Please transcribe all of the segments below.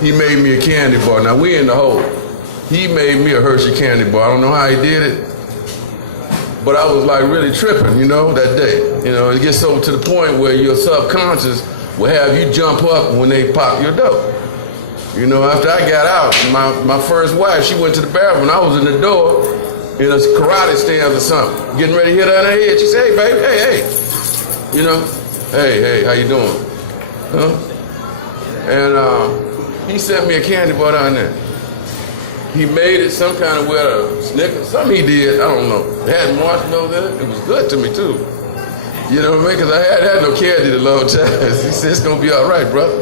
He made me a candy bar. Now we in the hole. He made me a Hershey candy bar. I don't know how he did it, but I was like really tripping, that day. It gets over to the point where your subconscious will have you jump up when they pop your dope. After I got out, my first wife, she went to the bathroom. I was in the door in a karate stance or something, getting ready to hit her in her head. She said, "Hey, baby, hey. Hey, how you doing?" And he sent me a candy bar down there. He made it some kind of with a Snickers. Something he did, I don't know. It had marshmallows in it. It was good to me, too. You know what I mean? Because I had no candy the long time. He said, "It's going to be all right, brother."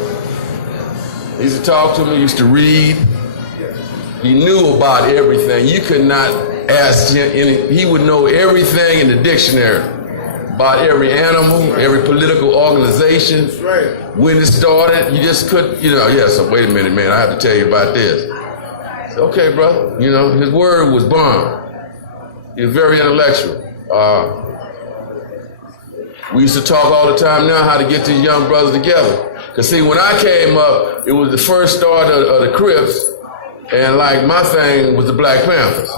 He used to talk to me, used to read. He knew about everything. You could not ask him he would know everything in the dictionary about every animal, every political organization, when it started. You just couldn't, so wait a minute, man, I have to tell you about this. Okay, brother, his word was bomb. He was very intellectual. We used to talk all the time now how to get these young brothers together. Because see, when I came up, it was the first start of the Crips, and like my thing was the Black Panthers.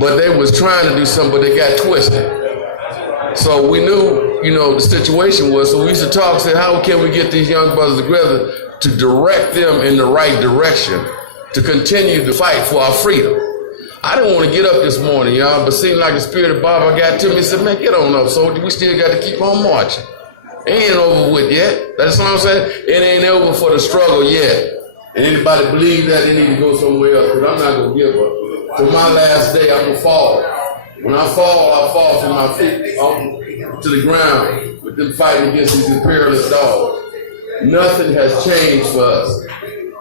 But they was trying to do something, but they got twisted. So we knew, the situation was, so we used to talk, say, how can we get these young brothers together to direct them in the right direction, to continue to fight for our freedom. I didn't want to get up this morning, y'all, but seemed like the spirit of Baba got to me and said, "Man, get on up, soldier. We still got to keep on marching. It ain't over with yet." That's what I'm saying. It ain't over for the struggle yet. And anybody believe that, they need to go somewhere else, because I'm not going to give up. For my last day, I'm going to fall. When I fall from my feet to the ground with them fighting against these imperialist dogs. Nothing has changed for us.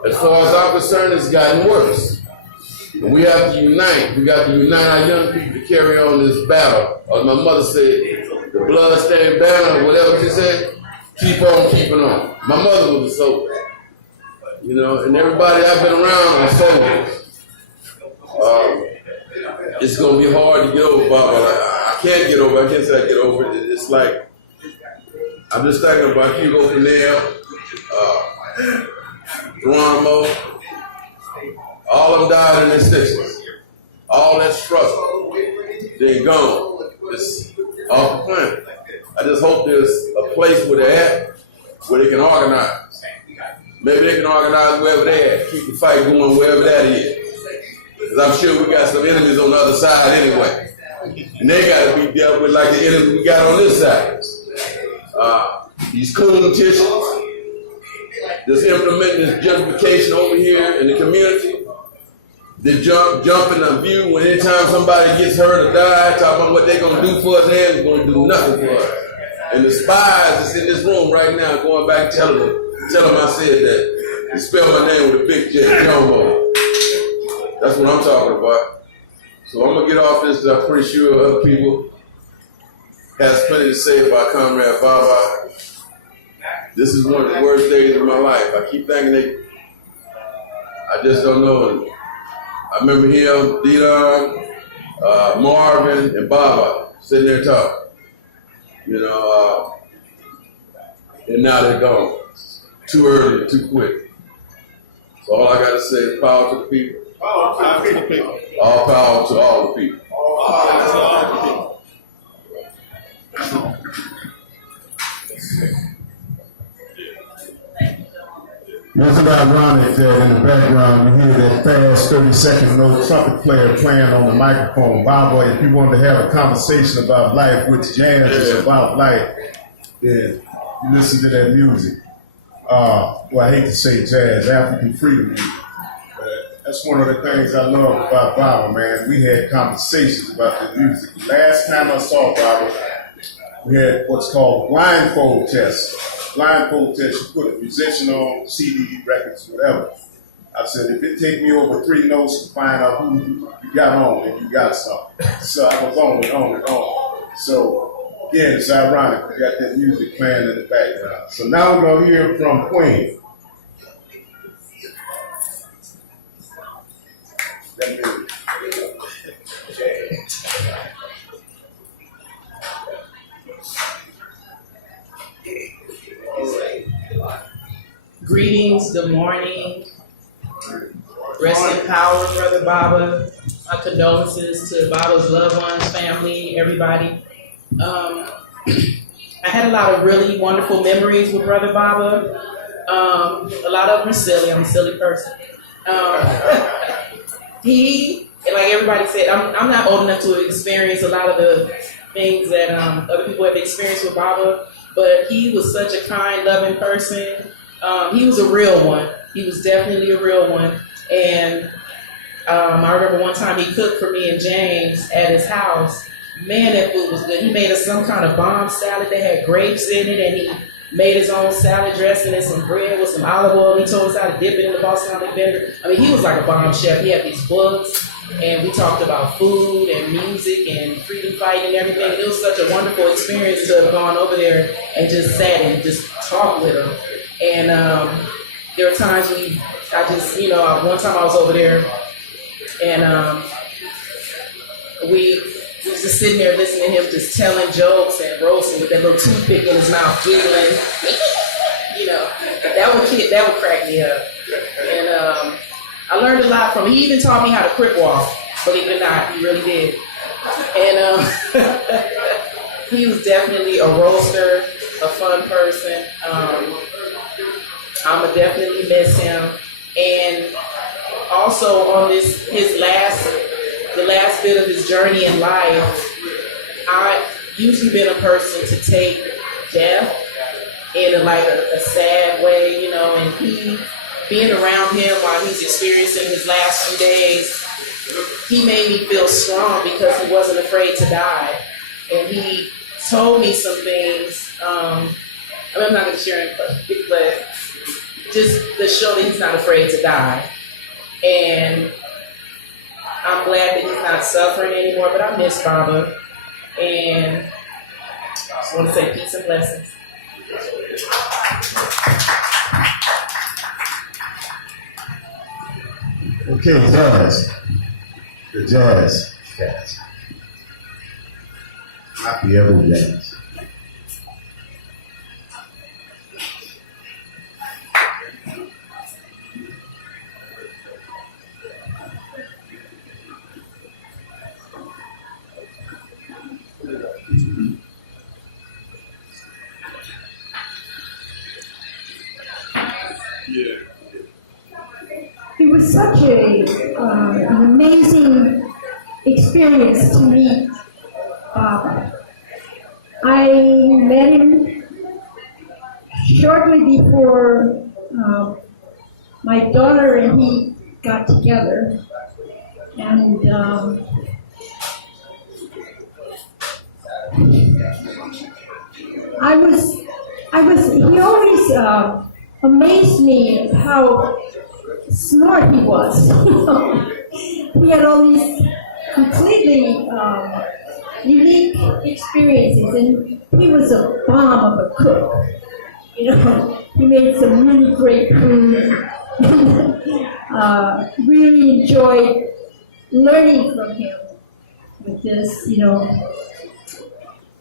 As far as I'm concerned, it's gotten worse. And we have to unite. We got to unite our young people to carry on this battle. As my mother said, the blood-stained banner, or whatever she said, keep on keeping on. My mother was a soldier. And everybody I've been around are soldiers. It's going to be hard to get over, Baba. I can't get over it. I can't say I get over it. It's like, I'm just thinking about Hugo Canal, Geronimo. All of them died in their 60s. All that struggle, they're gone. It's off the planet. I just hope there's a place where they're at, where they can organize. Maybe they can organize wherever they're at, keep the fight going wherever that is. Because I'm sure we got some enemies on the other side anyway. And they got to be dealt with like the enemies we got on this side. These coon tissues, that's implementing this justification over here in the community. They jump in the view when anytime somebody gets hurt or dies, talking about what they're going to do for us, they're going to do nothing for us. And the spies that's in this room right now going back and tell them I said that. They spell my name with a big J, Jomo. That's what I'm talking about. So I'm going to get off this. I'm pretty sure other people has plenty to say about Comrade Baba. This is one of the worst days of my life. I keep thinking I just don't know. I remember him, Dion, Marvin, and Baba sitting there talking. And now they're gone. Too early, too quick. So all I got to say is power to the people. All power to the people. All power to all the people. What's ironic that in the background you hear that fast 30-second note trumpet player playing on the microphone. Baba, if you wanted to have a conversation about life, which jazz is about life, then you listen to that music. Well, I hate to say jazz, African freedom music. That's one of the things I love about Baba, man. We had conversations about the music. Last time I saw Baba, we had what's called blindfold test. Blindfold test, you put a musician on, CD, records, whatever. I said, if it take me over 3 notes to find out who you got on, then you got something. So I was on and on and on. So, again, it's ironic. We got that music playing in the background. So now we're going to hear from Queen. Greetings, good morning. Rest in power, Brother Baba. My condolences to Baba's loved ones, family, everybody. I had a lot of really wonderful memories with Brother Baba. A lot of them are silly. I'm a silly person. He, like everybody said, I'm not old enough to experience a lot of the things that other people have experienced with Baba, but he was such a kind, loving person. He was a real one. He was definitely a real one. And I remember one time he cooked for me and James at his house. Man, that food was good. He made us some kind of bomb salad that had grapes in it, and he made his own salad dressing and some bread with some olive oil. He told us how to dip it in the balsamic vinegar. I mean, he was like a bomb chef. He had these books, and we talked about food and music and freedom fight and everything. And it was such a wonderful experience to have gone over there and just sat and just talked with him. And there were times when one time I was over there, and we was just sitting there listening to him just telling jokes and roasting with that little toothpick in his mouth, giggling. That would crack me up. And I learned a lot from him. He even taught me how to quick walk, believe it or not, he really did. And he was definitely a roaster, a fun person. I'ma definitely miss him. And also on the last bit of his journey in life, I've usually been a person to take death in a sad way, and he, being around him while he's experiencing his last few days, he made me feel strong because he wasn't afraid to die. And he told me some things, I'm not going to share it, but just to show that he's not afraid to die. And I'm glad that he's not suffering anymore, but I miss Baba. And I just want to say peace and blessings. Okay, jazz. The jazz cats. Happy ever jazz. It was such an amazing experience to meet Baba. I met him shortly before my daughter and he got together, and he always amazed me how smart he was. He had all these completely unique experiences, and he was a bomb of a cook. He made some really great food. Really enjoyed learning from him with this,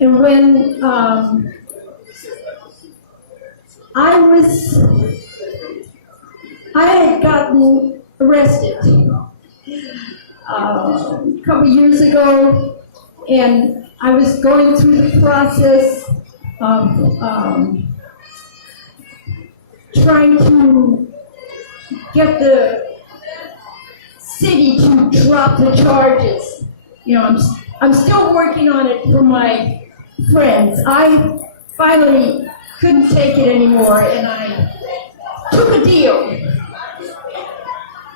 And when I had gotten arrested a couple years ago, and I was going through the process of trying to get the city to drop the charges. I'm still working on it for my friends. I finally couldn't take it anymore, and I took a deal.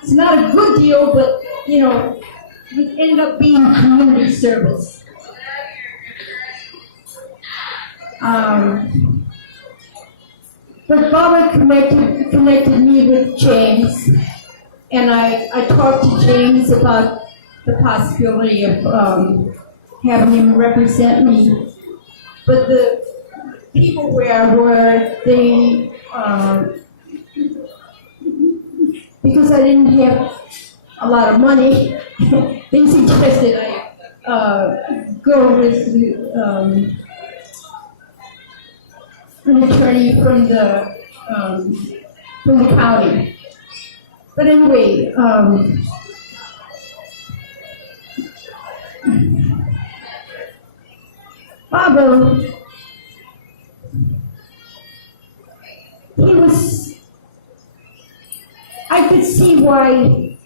It's not a good deal, but, it ended up being community service. But Baba connected me with James, and I talked to James about the possibility of having him represent me. But the people where I were, they, because I didn't have a lot of money, they suggested I go with an attorney from the from the county. But anyway, Baba, I could see why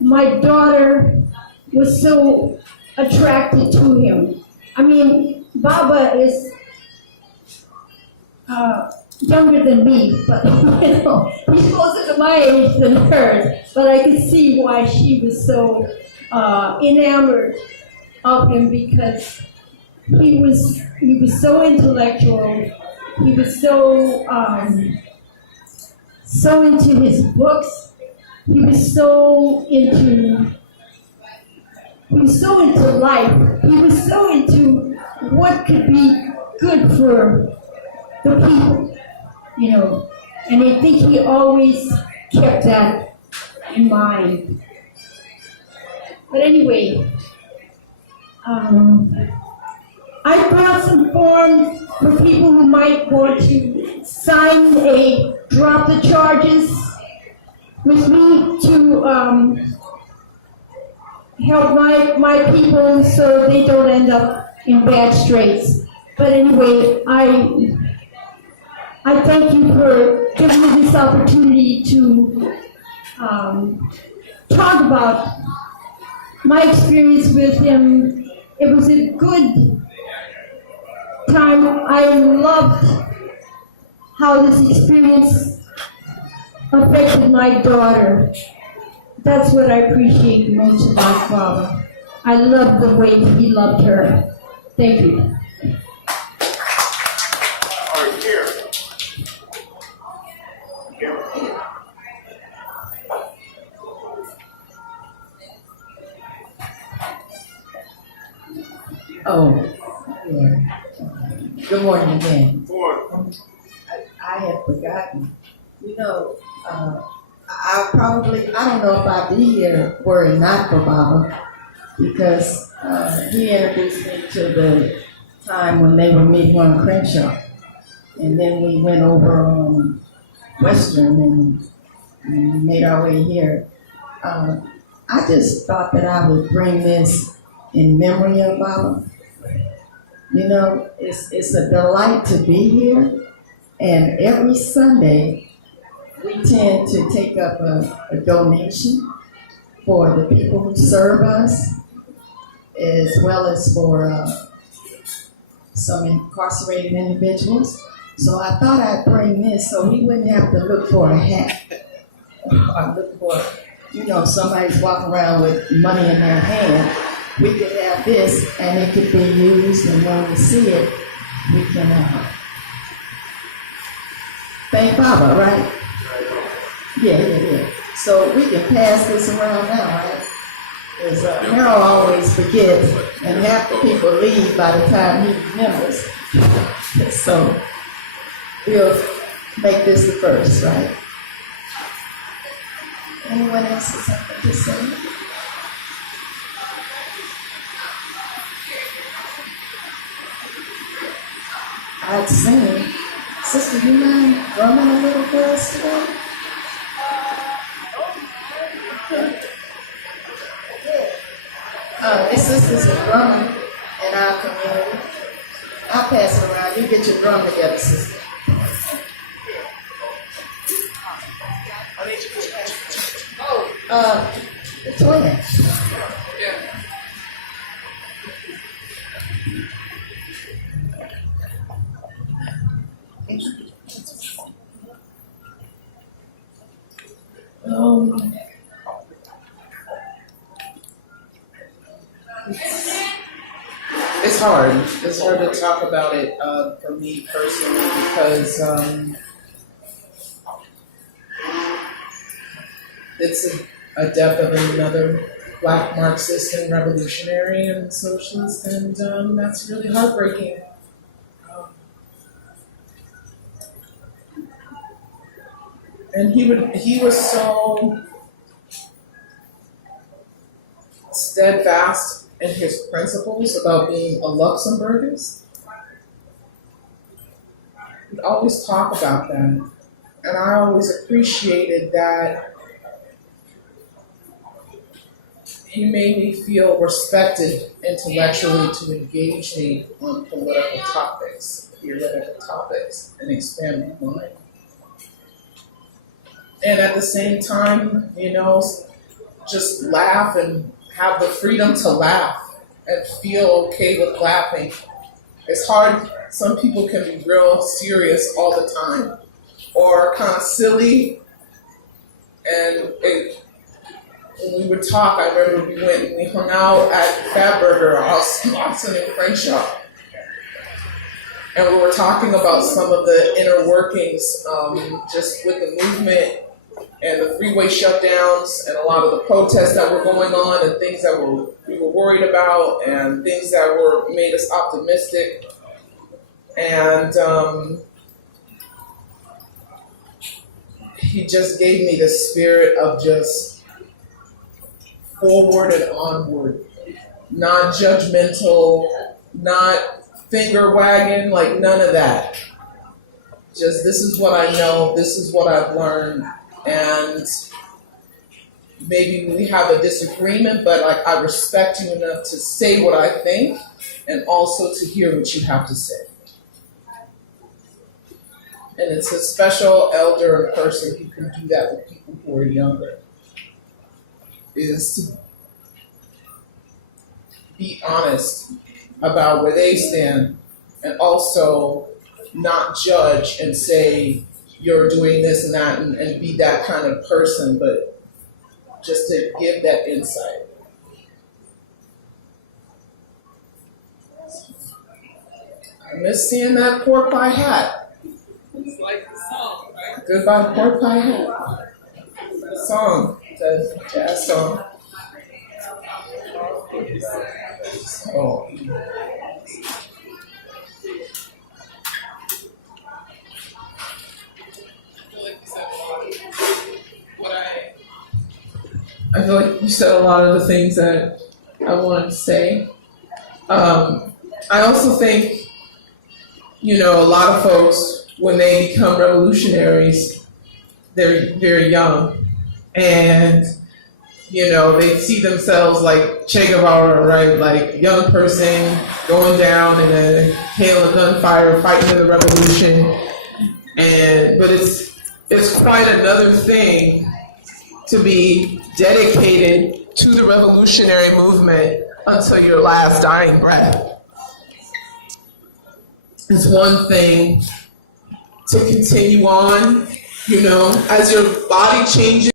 my daughter was so attracted to him. I mean, Baba is younger than me, but he's closer to my age than hers. But I could see why she was so enamored of him, because he was so intellectual. He was so into his books. He was so into life. He was so into what could be good for the people, And I think he always kept that in mind. But anyway, I brought some forms for people who might want to sign a drop the charges with me to help my people so they don't end up in bad straits. But anyway, I thank you for giving me this opportunity to talk about my experience with him. It was a good time. I loved how this experience affected my daughter. That's what I appreciate most about Father. I love the way he loved her. Thank you. Oh, yeah. Good morning again. I had forgotten. I don't know if I'd be here were it not for Baba, because he introduced me to the time when they were meeting on Crenshaw. And then we went over on Western and made our way here. I just thought that I would bring this in memory of Baba. It's a delight to be here. And every Sunday, we tend to take up a donation for the people who serve us, as well as for some incarcerated individuals. So I thought I'd bring this so we wouldn't have to look for a hat or look for, somebody's walking around with money in their hand. We could have this and it could be used, and when we see it, we can thank Baba, right? Yeah. So we can pass this around now, right? Because Harold always forgets, and half the people leave by the time he remembers. So we'll make this the first, right? Anyone else has something to say? I'd sing. Sister, you mind drumming a little for us today? The sisters are drumming in our community. I'll pass it around. You get your drum together, sister. The twins. It's hard. It's hard to talk about it for me personally, because it's a death of another Black Marxist and revolutionary and socialist, and that's really heartbreaking. And he was so steadfast in his principles about being a Luxembourgist. He'd always talk about that. And I always appreciated that he made me feel respected intellectually to engage me on political topics, and expand my mind. And at the same time, just laugh and have the freedom to laugh and feel okay with laughing. It's hard. Some people can be real serious all the time or kind of silly. And when we would talk, I remember we went and we hung out at Fat Burger, Austin and Crenshaw. And we were talking about some of the inner workings just with the movement and the freeway shutdowns and a lot of the protests that were going on and things that we were worried about and things that made us optimistic. And he just gave me the spirit of just forward and onward, not judgmental, not finger wagging, like none of that. Just this is what I know, this is what I've learned, and maybe we have a disagreement, but I respect you enough to say what I think and also to hear what you have to say. And it's a special elder and person who can do that with people who are younger, is to be honest about where they stand and also not judge and say you're doing this and that and be that kind of person, but just to give that insight. I miss seeing that pork pie hat. It's like the song, right? Goodbye pork pie hat. The song, the jazz song. So, I feel like you said a lot of the things that I wanted to say. I also think, a lot of folks, when they become revolutionaries, they're young. And, they see themselves like Che Guevara, right? Like young person going down in a hail of gunfire, fighting in the revolution. But it's quite another thing to be dedicated to the revolutionary movement until your last dying breath. It's one thing to continue on, as your body changes.